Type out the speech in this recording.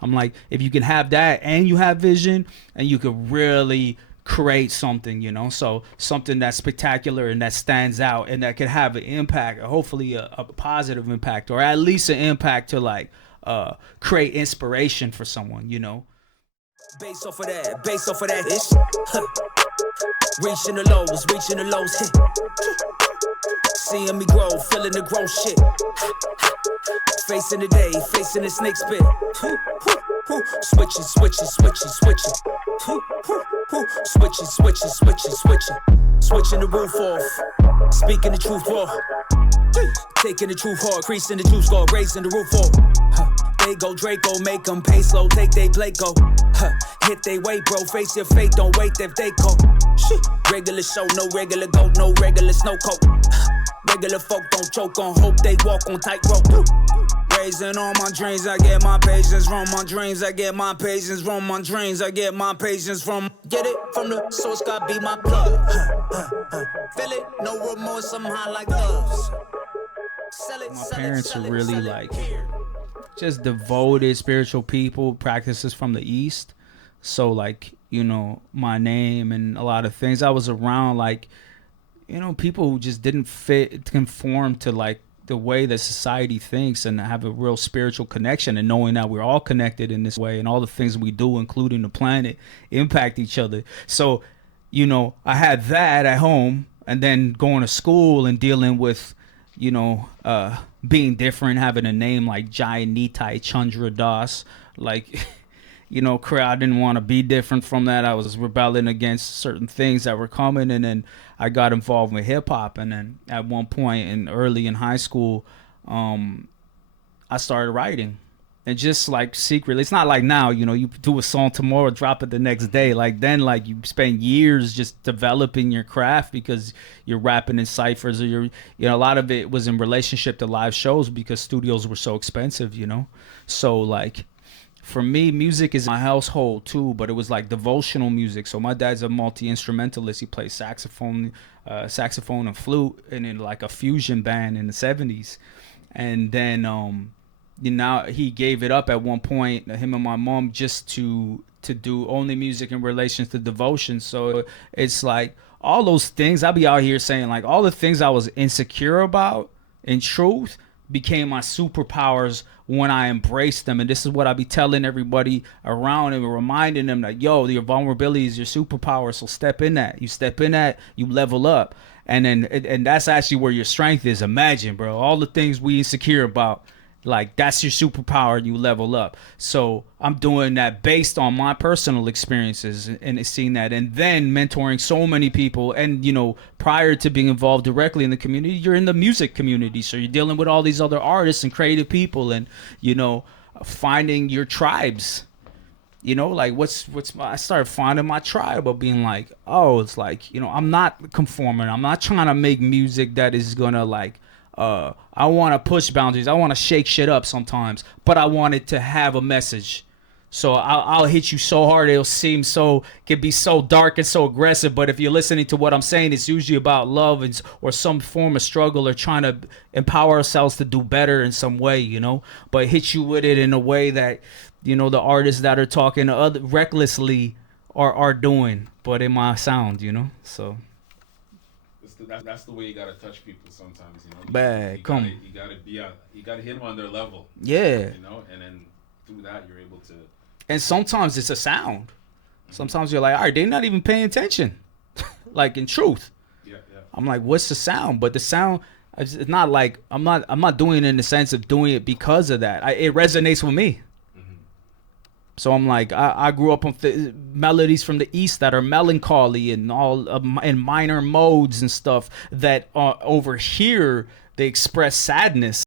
I'm like, if you can have that and you have vision, and you could really create something, so something that's spectacular and that stands out and that can have an impact, hopefully a positive impact, or at least an impact to like create inspiration for someone. Based off of that ish. Reaching the lows, hit. Seeing me grow, feeling the growth shit. Facing the day, facing the snake spit. Switching. Switching the roof off. Speaking the truth raw. Taking the truth hard, creasing the juice guard, raising the roof off. They go Draco, make them pay slow, take they play go. Hit they weight, bro, face your fate, don't wait if they go. Regular show, no regular goat, no regular snow coat. Regular folk don't choke on hope, they walk on tightrope. Raising all my dreams, I get my patience from my dreams. I get my patience from my dreams. I get my patience from. Get it from the source, God be my plug. Feel it, no remorse, I'm high like doves. My parents are really like just devoted spiritual people, practices from the East. So like, my name and a lot of things I was around, like, people who just didn't conform to like the way that society thinks, and have a real spiritual connection, and knowing that we're all connected in this way, and all the things we do, including the planet, impact each other. So, I had that at home, and then going to school and dealing with, being different, having a name like Jai Nitai Chandra Das, like, I didn't want to be different from that. I was rebelling against certain things that were coming, and then I got involved with hip hop. And then at one point early in high school, I started writing, and just like secretly. It's not like now, you do a song tomorrow, drop it the next day. Like then, like you spend years just developing your craft, because you're rapping in ciphers, or a lot of it was in relationship to live shows, because studios were so expensive, So like, for me, music is my household too, but it was like devotional music. So my dad's a multi-instrumentalist. He plays saxophone and flute, and in like a fusion band in the 70s. And then he gave it up at one point, him and my mom, just to do only music in relation to devotion. So it's like all those things I be out here saying, like all the things I was insecure about, in truth, became my superpowers when I embraced them. And this is what I be telling everybody around, and reminding them that, your vulnerability is your superpower. So step in that. You step in that, you level up. And that's actually where your strength is. Imagine, bro, all the things we insecure about, like that's your superpower, you level up. So I'm doing that based on my personal experiences, and seeing that, and then mentoring so many people. And prior to being involved directly in the community, you're in the music community, so you're dealing with all these other artists and creative people, and finding your tribes. Like I started finding my tribe of being like, it's like, I'm not conforming. I'm not trying to make music that is gonna like, I want to push boundaries. I want to shake shit up sometimes, but I want it to have a message. So I'll hit you so hard, could be so dark and so aggressive. But if you're listening to what I'm saying, it's usually about love or some form of struggle, or trying to empower ourselves to do better in some way, But hit you with it in a way that, the artists that are talking recklessly are doing, but in my sound, So. That's the way you gotta touch people sometimes, Bad, come. You gotta hit them on their level. Yeah. And then through that you're able to. And sometimes it's a sound. Sometimes you're like, all right, they're not even paying attention. Like in truth. Yeah. I'm like, what's the sound? But the sound, it's not like I'm not doing it in the sense of doing it because of that. It resonates with me. So I'm like, I grew up on melodies from the East that are melancholy and all in minor modes and stuff that over here they express sadness.